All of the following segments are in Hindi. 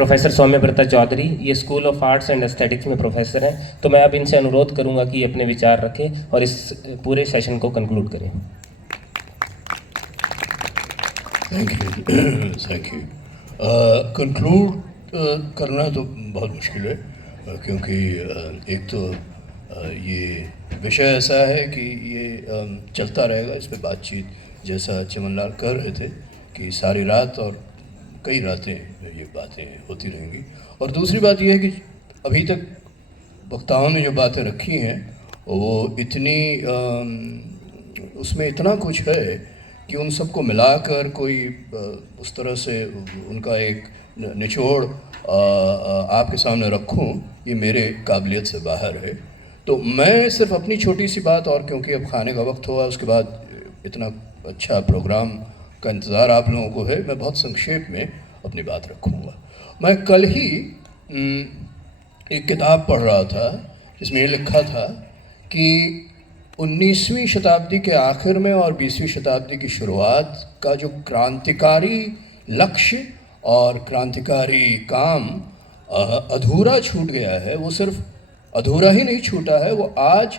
प्रोफेसर सौम्यव्रता चौधरी, ये school of arts and aesthetics में प्रोफेसर हैं। तो मैं अब इनसे अनुरोध करूंगा कि अपने विचार रखें और इस पूरे सेशन को कंक्लूड करें। Thank you thank you. Conclude करना तो बहुत मुश्किल है, क्योंकि एक तो ये विषय ऐसा है कि ये चलता रहेगा, इस पर बातचीत जैसा चमनलाल कर रहे थे कि सारी रात और कई रातें ये बातें होती रहेंगी। और दूसरी बात यह है कि अभी तक वक्ताओं ने जो बातें रखी हैं वो इतनी उसमें इतना कुछ है कि उन सबको मिलाकर कोई उस तरह से उनका एक निचोड़ आपके सामने रखूं, ये मेरे काबिलियत से बाहर है। तो मैं सिर्फ अपनी छोटी सी बात, और क्योंकि अब खाने का वक्त हुआ, उसके बाद इतना अच्छा प्रोग्राम का इंतज़ार आप लोगों को है, मैं बहुत संक्षेप में अपनी बात रखूँगा। मैं कल ही एक किताब पढ़ रहा था जिसमें ये लिखा था कि 19वीं शताब्दी के आखिर में और 20वीं शताब्दी की शुरुआत का जो क्रांतिकारी लक्ष्य और क्रांतिकारी काम अधूरा छूट गया है, वो सिर्फ अधूरा ही नहीं छूटा है, वो आज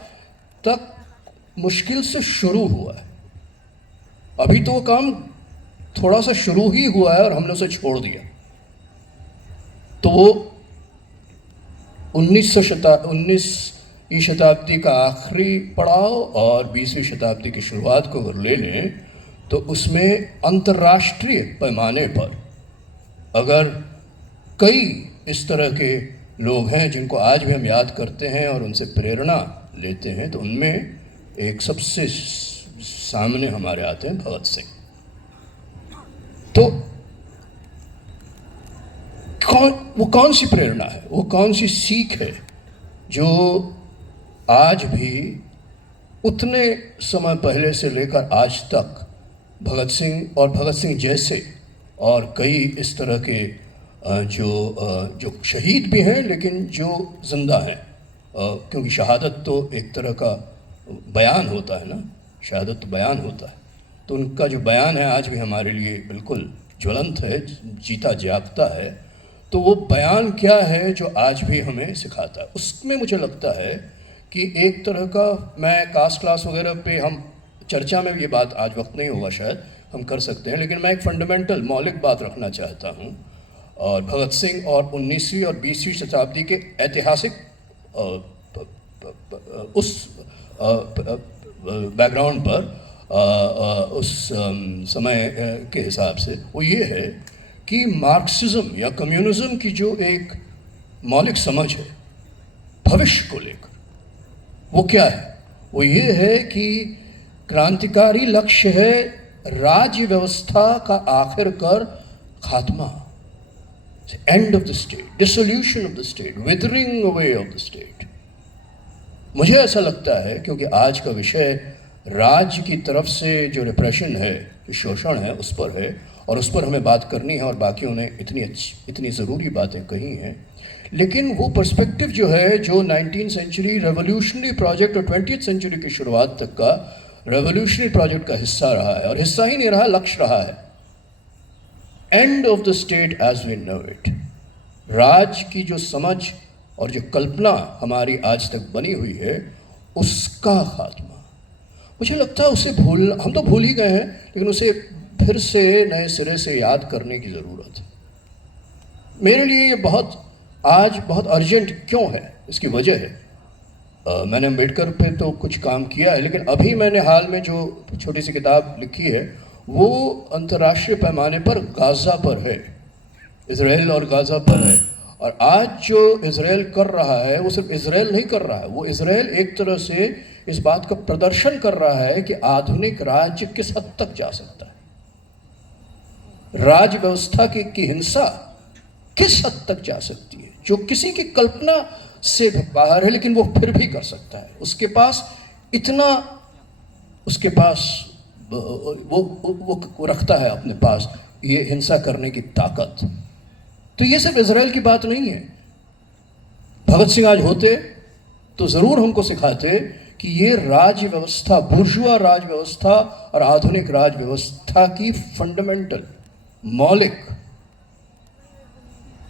तक मुश्किल से शुरू हुआ है। अभी तो वो काम थोड़ा सा शुरू ही हुआ है और हमने उसे छोड़ दिया। तो वो 19वीं शताब्दी का आखिरी पड़ाव और 20वीं शताब्दी की शुरुआत को अगर ले लें तो उसमें अंतर्राष्ट्रीय पैमाने पर अगर कई इस तरह के लोग हैं जिनको आज भी हम याद करते हैं और उनसे प्रेरणा लेते हैं, तो उनमें एक सबसे सामने हमारे आते हैं भगत सिंह। तो वो कौन सी प्रेरणा है, वो कौन सी सीख है जो आज भी उतने समय पहले से लेकर आज तक भगत सिंह और भगत सिंह जैसे और कई इस तरह के जो शहीद भी हैं लेकिन जो जिंदा हैं, क्योंकि शहादत तो एक तरह का बयान होता है ना, शहादत तो बयान होता है, तो उनका जो बयान है आज भी हमारे लिए बिल्कुल ज्वलंत है, जीता जागता है। तो वो बयान क्या है जो आज भी हमें सिखाता है, उसमें मुझे लगता है कि एक तरह का, मैं कास्ट क्लास वगैरह पे हम चर्चा में ये बात आज वक्त नहीं होगा, शायद हम कर सकते हैं, लेकिन मैं एक फंडामेंटल मौलिक बात रखना चाहता हूँ। और भगत सिंह और 19वीं और 20वीं शताब्दी के ऐतिहासिक उस बैकग्राउंड पर उस समय के हिसाब से वो ये है कि मार्क्सिज्म या कम्युनिज्म की जो एक मौलिक समझ है भविष्य को लेकर, वो क्या है? वो ये है कि क्रांतिकारी लक्ष्य है राज्य व्यवस्था का आखिरकार खात्मा, and of the state, dissolution of the state, withering away of the state. मुझे ऐसा लगता है क्योंकि आज का विषय राज्य की तरफ से जो रिप्रेशन है, जो शोषण है, उस पर है और उस पर हमें बात करनी है, और बाकियों ने इतनी ज़रूरी बातें कही हैं। लेकिन वो पर्सपेक्टिव जो है, जो 19वीं सेंचुरी रेवोल्यूशनरी प्रोजेक्ट और 20वीं सेंचुरी की शुरुआत तक का रेवोल्यूशनरी प्रोजेक्ट का हिस्सा रहा है, और हिस्सा ही नहीं रहा, लक्ष्य रहा है, end of the state as we know it. राज की जो समझ और जो कल्पना हमारी आज तक बनी हुई है, उसका खात्मा। मुझे लगता है उसे हम तो भूल ही गए हैं, लेकिन उसे फिर से नए सिरे से याद करने की ज़रूरत है। मेरे लिए ये आज बहुत अर्जेंट क्यों है, इसकी वजह है मैंने अम्बेडकर पे तो कुछ काम किया है, लेकिन अभी मैंने हाल में जो छोटी सी किताब लिखी है वो अंतर्राष्ट्रीय पैमाने पर गाज़ा पर है, इज़राइल और गाज़ा पर है। और आज जो इज़राइल कर रहा है वो सिर्फ इज़राइल नहीं कर रहा है, वो इज़राइल एक तरह से इस बात का प्रदर्शन कर रहा है कि आधुनिक राज्य किस हद तक जा सकता है, राज्य व्यवस्था की हिंसा किस हद तक जा सकती है, जो किसी की कल्पना से बाहर है, लेकिन वो फिर भी कर सकता है। उसके पास वो रखता है अपने पास ये हिंसा करने की ताकत। तो ये सिर्फ इज़राइल की बात नहीं है। भगत सिंह आज होते तो ज़रूर हमको सिखाते कि ये राज्य व्यवस्था, बुर्जुआ राज्य व्यवस्था और आधुनिक राज्य व्यवस्था की फंडामेंटल, मौलिक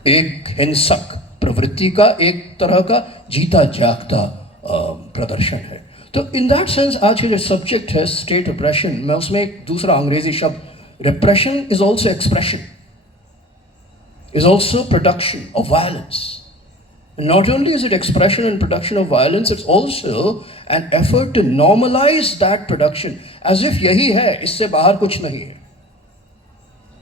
एक हिंसक प्रवृत्ति का एक तरह का जीता जागता प्रदर्शन है। तो इन दैट सेंस आज का जो सब्जेक्ट है स्टेट रिप्रेशन, मैं उसमें एक दूसरा अंग्रेजी शब्द repression is also expression, is also production of violence. Not only is it expression and production of violence, it's also an effort to normalize that production as if यही है, इससे बाहर कुछ नहीं है।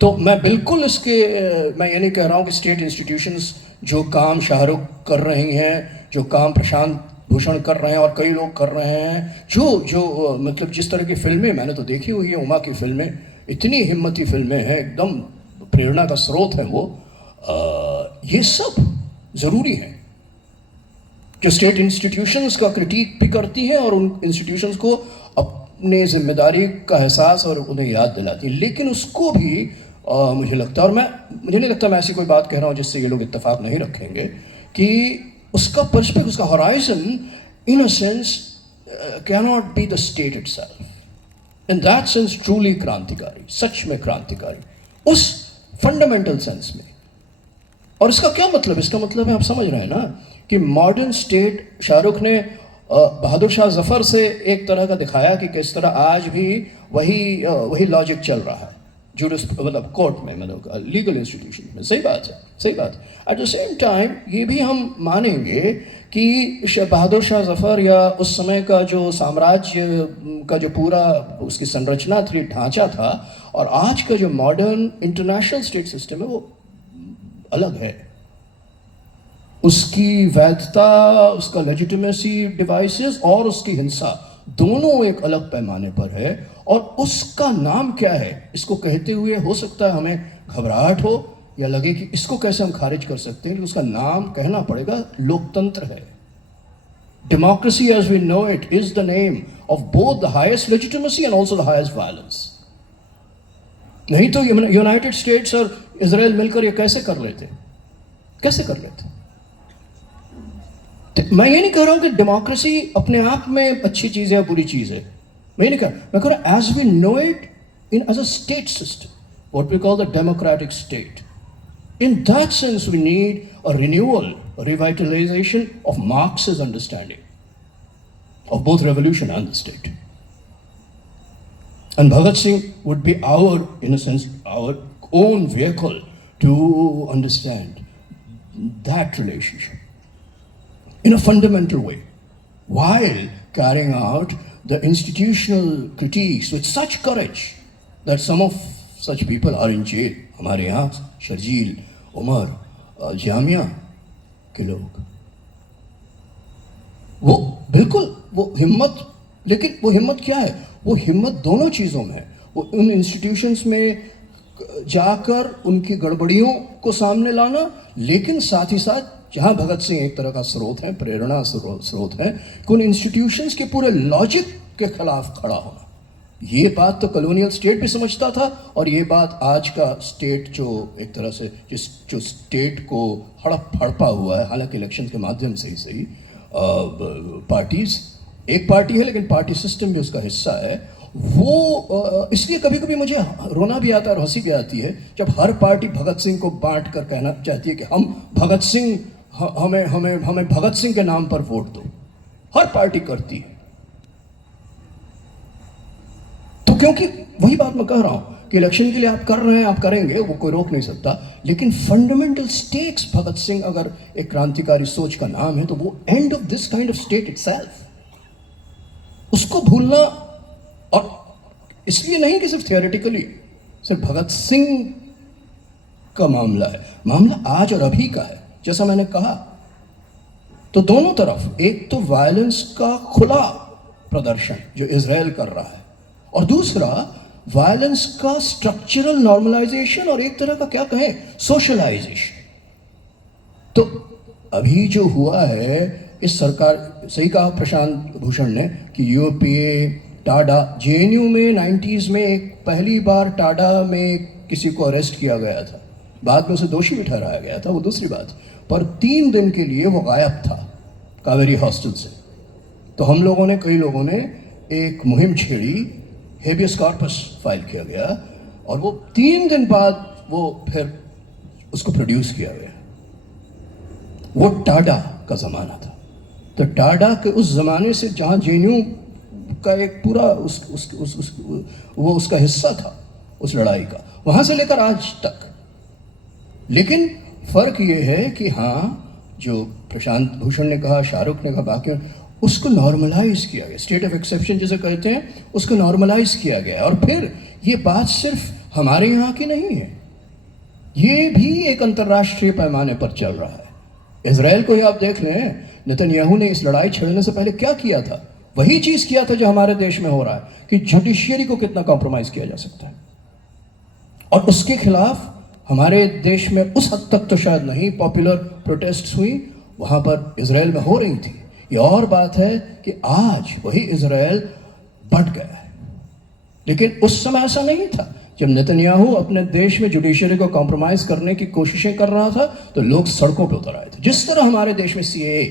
तो मैं बिल्कुल मैं ये नहीं कह रहा हूँ कि स्टेट इंस्टीट्यूशंस जो काम शाहरुख कर रही हैं, जो काम प्रशांत भूषण कर रहे हैं और कई लोग कर रहे हैं, जो मतलब जिस तरह की फिल्में मैंने तो देखी हुई है, उमा की फिल्में इतनी हिम्मती फिल्में हैं, एकदम प्रेरणा का स्रोत है वो, ये सब ज़रूरी है जो स्टेट इंस्टीट्यूशंस का क्रिटिक भी करती हैं और उन इंस्टीट्यूशंस को अपने जिम्मेदारी का एहसास और उन्हें याद दिलाती है। लेकिन उसको भी मुझे लगता है, और मुझे नहीं लगता मैं ऐसी कोई बात कह रहा हूँ जिससे ये लोग इत्तेफाक नहीं रखेंगे, कि उसका पर्सपेक्टिव, उसका horizon in a sense can not be the state itself. In that sense truly क्रांतिकारी, सच में क्रांतिकारी उस फंडामेंटल सेंस में। और इसका क्या मतलब है? इसका मतलब है, आप समझ रहे हैं ना, कि मॉडर्न स्टेट, शाहरुख ने बहादुर शाह जफ़र से एक तरह का दिखाया कि किस तरह आज भी वही लॉजिक चल रहा है जुडिस, मतलब कोर्ट में, मतलब लीगल इंस्टीट्यूशन में। सही बात है, सही बात है। एट द सेम टाइम ये भी हम मानेंगे कि बहादुर शाह जफ़र या उस समय का जो साम्राज्य का जो पूरा उसकी संरचना थी, ढांचा था, और आज का जो मॉडर्न इंटरनेशनल स्टेट सिस्टम है वो अलग है। उसकी वैधता, उसका लेजिटिमेसी डिवाइसेस और उसकी हिंसा दोनों एक अलग पैमाने पर है। और उसका नाम क्या है, इसको कहते हुए हो सकता है हमें घबराहट हो या लगे कि इसको कैसे हम खारिज कर सकते हैं, कि उसका नाम कहना पड़ेगा, लोकतंत्र है। Democracy as we know it is the name of both the highest legitimacy and also the highest violence. नहीं तो यूनाइटेड स्टेट्स और इजराइल मिलकर ये कैसे कर लेते, कैसे कर लेते? मैं ये नहीं कह रहा हूं कि डेमोक्रेसी अपने आप में अच्छी चीज है या बुरी चीज है, मैं ये नहीं कह रहा, मैं कह रहा as we know it in as a state system, what we call the democratic state, in that sense we need a renewal, revitalization of Marx's understanding of both revolution and the state. And Bhagat Singh would be our, in a sense, our own vehicle to understand that relationship in a fundamental way, while carrying out the institutional critiques with such courage that some of such people are in jail. हमारे यहाँ शर्जील, उमर, जामिया के लोग, वो बिल्कुल वो हिम्मत, लेकिन वो हिम्मत क्या है? वो हिम्मत दोनों चीज़ों में है। वो उन इंस्टीट्यूशंस में जाकर उनकी गड़बड़ियों को सामने लाना, लेकिन साथ ही साथ जहाँ भगत सिंह एक तरह का स्रोत है, प्रेरणा स्रोत है, कि उन इंस्टीट्यूशंस के पूरे लॉजिक के खिलाफ खड़ा होना। ये बात तो कॉलोनियल स्टेट भी समझता था, और ये बात आज का स्टेट जो एक तरह से जो स्टेट को हड़पा हुआ है, हालांकि इलेक्शन के माध्यम से ही सही, पार्टीज एक पार्टी है लेकिन पार्टी सिस्टम भी उसका हिस्सा है, वो इसलिए कभी कभी मुझे रोना भी आता है और हंसी भी आती है जब हर पार्टी भगत सिंह को बांट कर कहना चाहती है कि हम भगत सिंह, हमें भगत सिंह के नाम पर वोट दो। हर पार्टी करती है। तो क्योंकि वही बात मैं कह रहा हूं कि इलेक्शन के लिए आप कर रहे हैं, आप करेंगे, वो कोई रोक नहीं सकता, लेकिन फंडामेंटल स्टेट्स, भगत सिंह अगर एक क्रांतिकारी सोच का नाम है, तो वो end of this kind of state itself, उसको भूलना, और इसलिए नहीं कि सिर्फ थियोरेटिकली सिर्फ भगत सिंह का मामला है, मामला आज और अभी का है। जैसा मैंने कहा, तो दोनों तरफ, एक तो वायलेंस का खुला प्रदर्शन जो इजराइल कर रहा है, और दूसरा वायलेंस का स्ट्रक्चरल नॉर्मलाइजेशन, और एक तरह का क्या कहें, सोशलाइजेशन। तो अभी जो हुआ है इस सरकार, सही कहा प्रशांत भूषण ने कि यूपीए, टाडा, जेएनयू में 90s में एक पहली बार टाडा में किसी को अरेस्ट किया गया था, बाद में उसे दोषी भी ठहराया गया था, वो दूसरी बात, पर 3 दिन के लिए वो गायब था कावेरी हॉस्टल से। तो हम लोगों ने, कई लोगों ने एक मुहिम छेड़ी, हेबियस कॉर्पस फाइल किया गया, और वो 3 दिन बाद वो फिर उसको प्रोड्यूस किया गया। वो टाडा का ज़माना था। तो टाडा के उस ज़माने से जहाँ जेएनयू का एक पूरा वो उसका हिस्सा था उस लड़ाई का, वहाँ से लेकर आज तक। लेकिन फ़र्क ये है कि हाँ, जो प्रशांत भूषण ने कहा, शाहरुख ने कहा, बाकी उसको नॉर्मलाइज किया गया, स्टेट ऑफ एक्सेप्शन जिसे कहते हैं, उसको नॉर्मलाइज किया गया। और फिर ये बात सिर्फ हमारे यहाँ की नहीं है, ये भी एक अंतर्राष्ट्रीय पैमाने पर चल रहा है। इजराइल को ही आप देख लें, नेतन्याहू ने इस लड़ाई छेड़ने से पहले क्या किया था? वही चीज़ किया था जो हमारे देश में हो रहा है कि जुडिशियरी को कितना कॉम्प्रोमाइज़ किया जा सकता है। और उसके खिलाफ हमारे देश में उस हद तक तो शायद नहीं पॉपुलर प्रोटेस्ट हुई, वहाँ पर इजराइल में हो रही थी। ये और बात है कि आज वही इजराइल बढ़ गया है, लेकिन उस समय ऐसा नहीं था। जब नेतन्याहू अपने देश में जुडिशरी को कॉम्प्रोमाइज़ करने की कोशिशें कर रहा था तो लोग सड़कों पर उतर आए थे, जिस तरह हमारे देश में सीएए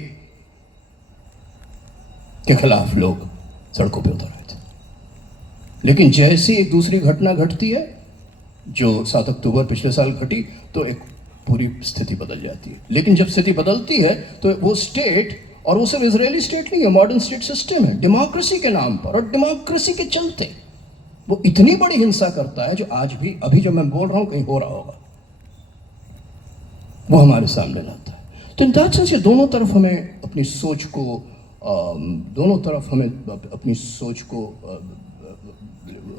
के खिलाफ लोग सड़कों पर उतर आए थे। लेकिन जैसी एक दूसरी घटना घटती है, जो 7 अक्टूबर पिछले साल घटी, तो एक पूरी स्थिति बदल जाती है। लेकिन जब स्थिति बदलती है तो वो स्टेट, और वो सिर्फ इजरायली स्टेट नहीं है, मॉडर्न स्टेट सिस्टम है, डेमोक्रेसी के नाम पर और डेमोक्रेसी के चलते वो इतनी बड़ी हिंसा करता है जो आज भी, अभी जो मैं बोल रहा हूं, कहीं हो रहा होगा, वो हमारे सामने लाता है। तो इन दैट सेंस ये दोनों तरफ हमें अपनी सोच को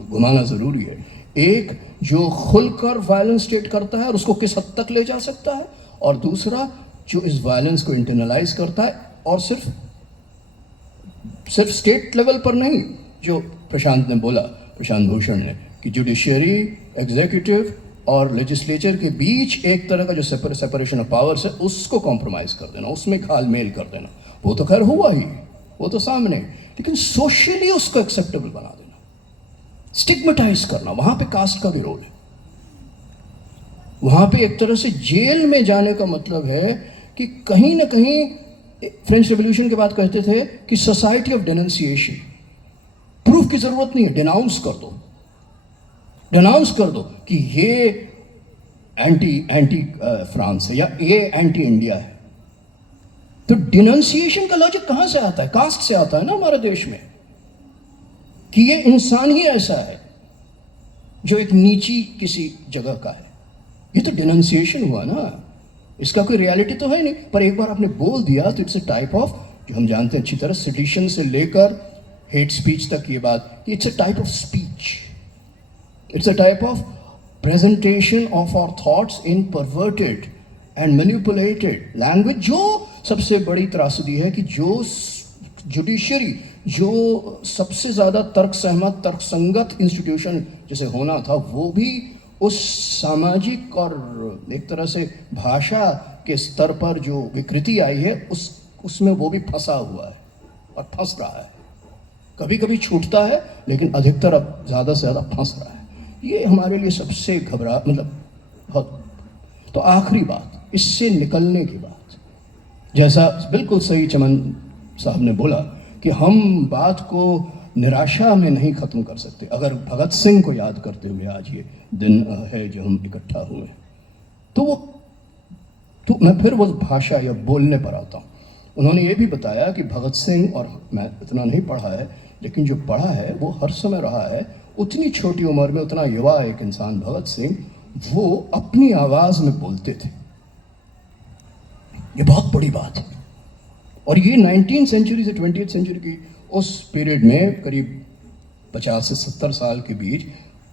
घुमाना ज़रूरी है। एक जो खुलकर वायलेंस स्टेट करता है और उसको किस हद तक ले जा सकता है, और दूसरा जो इस वायलेंस को इंटरनलाइज करता है, और सिर्फ स्टेट लेवल पर नहीं, जो प्रशांत भूषण ने, कि जुडिशियरी, एग्जीक्यूटिव और लेजिस्लेचर के बीच एक तरह का जो सेपरेशन ऑफ पावर्स है, उसको कॉम्प्रोमाइज़ कर देना, उसमें घालमेल कर देना, वो तो खैर हुआ ही, वो तो सामने। लेकिन सोशली उसको एक्सेप्टेबल बना देना, स्टिग्मेटाइज करना, वहाँ पे कास्ट का भी रोल है। वहाँ पे एक तरह से जेल में जाने का मतलब है कि कहीं ना कहीं, फ्रेंच रेवोल्यूशन के बाद कहते थे कि सोसाइटी ऑफ डेनंसिएशन, प्रूफ की जरूरत नहीं है, डिनाउंस कर दो कि ये एंटी फ्रांस है या ये एंटी इंडिया है। तो डिनाउंसिएशन का लॉजिक कहां से आता है? कास्ट से आता है ना हमारे देश में, कि ये इंसान ही ऐसा है जो एक नीची किसी जगह का है। ये तो डिनाउंसिएशन हुआ ना, इसका कोई रियलिटी तो है नहीं, पर एक बार आपने बोल दिया तो इट्स अ टाइप ऑफ, जो हम जानते हैं अच्छी तरह, सेडिशन से लेकर हेट स्पीच तक, ये बात, it's a type of speech, it's a type of presentation of our thoughts in perverted and manipulated language. जो सबसे बड़ी त्रासदी है कि जो जुडिशरी, जो सबसे ज़्यादा तर्कसंगत इंस्टीट्यूशन जिसे होना था, वो भी उस सामाजिक और एक तरह से भाषा के स्तर पर जो विकृति आई है, उसमें वो भी फंसा हुआ है और फंस रहा है। कभी कभी छूटता है, लेकिन अधिकतर अब ज़्यादा से ज़्यादा फंस रहा है। ये हमारे लिए सबसे बहुत। तो आखिरी बात, इससे निकलने की बात, जैसा बिल्कुल सही चमन साहब ने बोला कि हम बात को निराशा में नहीं ख़त्म कर सकते। अगर भगत सिंह को याद करते हुए आज ये दिन है जो हम इकट्ठा हुए, तो मैं फिर वो भाषा या बोलने पर आता हूँ। उन्होंने ये भी बताया कि भगत सिंह, और मैं इतना नहीं पढ़ा है, लेकिन जो पढ़ा है वो हर समय रहा है, उतनी छोटी उम्र में उतना युवा एक इंसान भगत सिंह, वो अपनी आवाज़ में बोलते थे। ये बहुत बड़ी बात है। और ये 19वीं सेंचुरी से 20वीं सेंचुरी की उस पीरियड में करीब 50 से 70 साल के बीच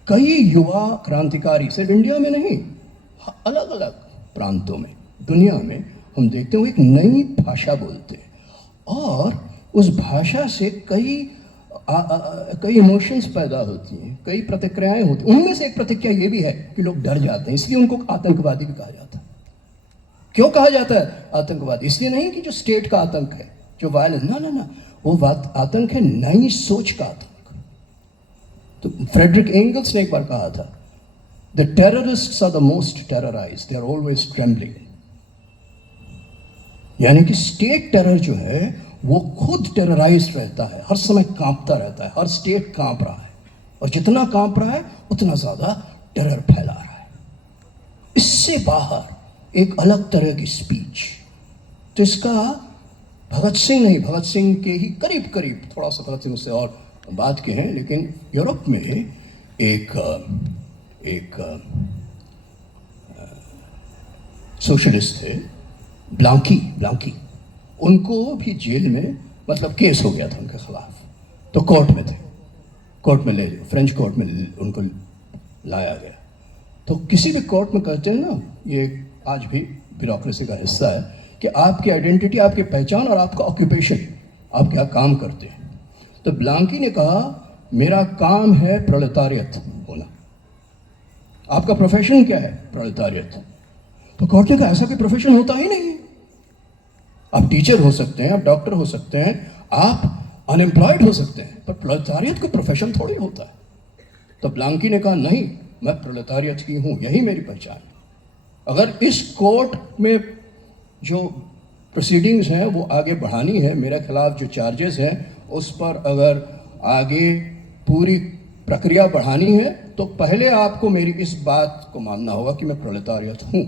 कई युवा क्रांतिकारी, सिर्फ इंडिया में नहीं, अलग अलग प्रांतों में, दुनिया में हम देखते हैं वो एक नई भाषा बोलते हैं, और उस भाषा से कई इमोशंस पैदा होती हैं, कई प्रतिक्रियाएं होती हैं। उनमें से एक प्रतिक्रिया ये भी है कि लोग डर जाते हैं, इसलिए उनको आतंकवादी भी कहा जाता है। क्यों कहा जाता है आतंकवादी? इसलिए नहीं कि जो स्टेट का आतंक है, जो वायलेंस, ना, वो बात आतंक है नई सोच का आतंक। तो फ्रेडरिक एंगल्स ने एक बार कहा था, the terrorists are the most terrorized, they are always trembling. यानी कि स्टेट टेरर जो है वो खुद टेरराइज्ड रहता है, हर समय कांपता रहता है, हर स्टेट कांप रहा है, और जितना कांप रहा है उतना ज्यादा टेरर फैला रहा है। इससे बाहर एक अलग तरह की स्पीच, तो इसका भगत सिंह नहीं, भगत सिंह के ही करीब करीब, थोड़ा सा भगत सिंह उससे और बात के हैं, लेकिन यूरोप में एक सोशलिस्ट थे, ब्लांकी, उनको भी जेल में, मतलब केस हो गया था उनके खिलाफ, तो कोर्ट में थे, फ्रेंच कोर्ट में उनको लाया गया। तो किसी भी कोर्ट में कहते हैं ना, ये आज भी ब्यूरोक्रेसी का हिस्सा है कि आपकी आइडेंटिटी, आपकी पहचान और आपका ऑक्यूपेशन, आप क्या काम करते हैं। तो ब्लांकी ने कहा मेरा काम है प्रोलेटारियत होना। आपका प्रोफेशन क्या है? प्रोलेटारियत। तो कोर्ट ने कहा ऐसा कोई प्रोफेशन होता ही नहीं है। आप टीचर हो सकते हैं, आप डॉक्टर हो सकते हैं, आप अनएम्प्लॉयड हो सकते हैं, पर प्रोलेटारियत कोई प्रोफेशन थोड़ी होता है। तो ब्लांकी ने कहा नहीं, मैं प्रोलेटारियत ही हूँ, यही मेरी पहचान है। अगर इस कोर्ट में जो प्रोसीडिंग्स हैं वो आगे बढ़ानी है, मेरे खिलाफ जो चार्जेस हैं उस पर अगर आगे पूरी प्रक्रिया बढ़ानी है, तो पहले आपको मेरी इस बात को मानना होगा कि मैं प्रोलेटारियत हूँ,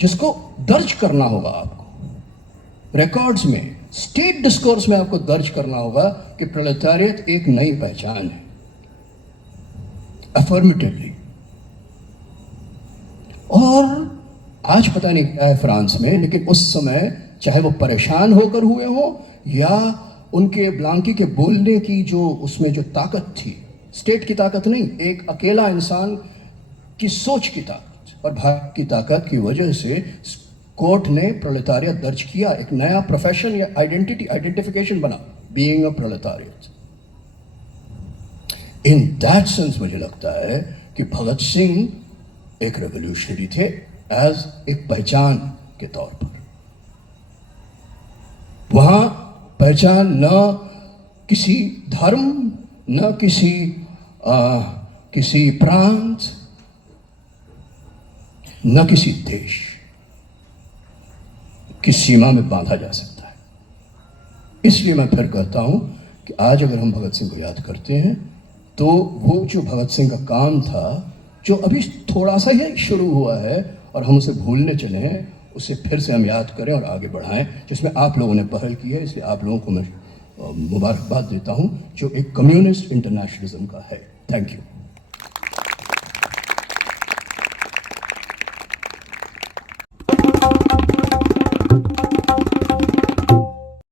जिसको दर्ज करना होगा आपको रिकॉर्ड्स में, स्टेट डिस्कोर्स में आपको दर्ज करना होगा कि प्रोलेटारियत एक नई पहचान है, अफर्मेटिवली। और आज पता नहीं क्या है फ्रांस में, लेकिन उस समय चाहे वो परेशान होकर हुए हो या उनके ब्लांकी के बोलने की जो उसमें जो ताकत थी, स्टेट की ताकत नहीं, एक अकेला इंसान की सोच की ताकत और भाग की ताकत की वजह से कोर्ट ने प्रोलेटारियत दर्ज किया, एक नया प्रोफेशन या आइडेंटिफिकेशन बना, being a proletariat. In that sense मुझे लगता है कि भगत सिंह एक रेवोल्यूशनरी थे, एज एक पहचान के तौर पर। वहां पहचान न किसी धर्म, न किसी प्रांत, न किसी देश की सीमा में बांधा जा सकता है। इसलिए मैं फिर कहता हूं कि आज अगर हम भगत सिंह को याद करते हैं तो वो जो भगत सिंह का काम था, जो अभी थोड़ा सा ही शुरू हुआ है और हम उसे भूलने चले हैं, उसे फिर से हम याद करें और आगे बढ़ाएं, जिसमें आप लोगों ने पहल की है। इसलिए आप लोगों को मैं मुबारकबाद देता हूं, जो एक कम्युनिस्ट इंटरनेशनलिज्म का है। Thank you.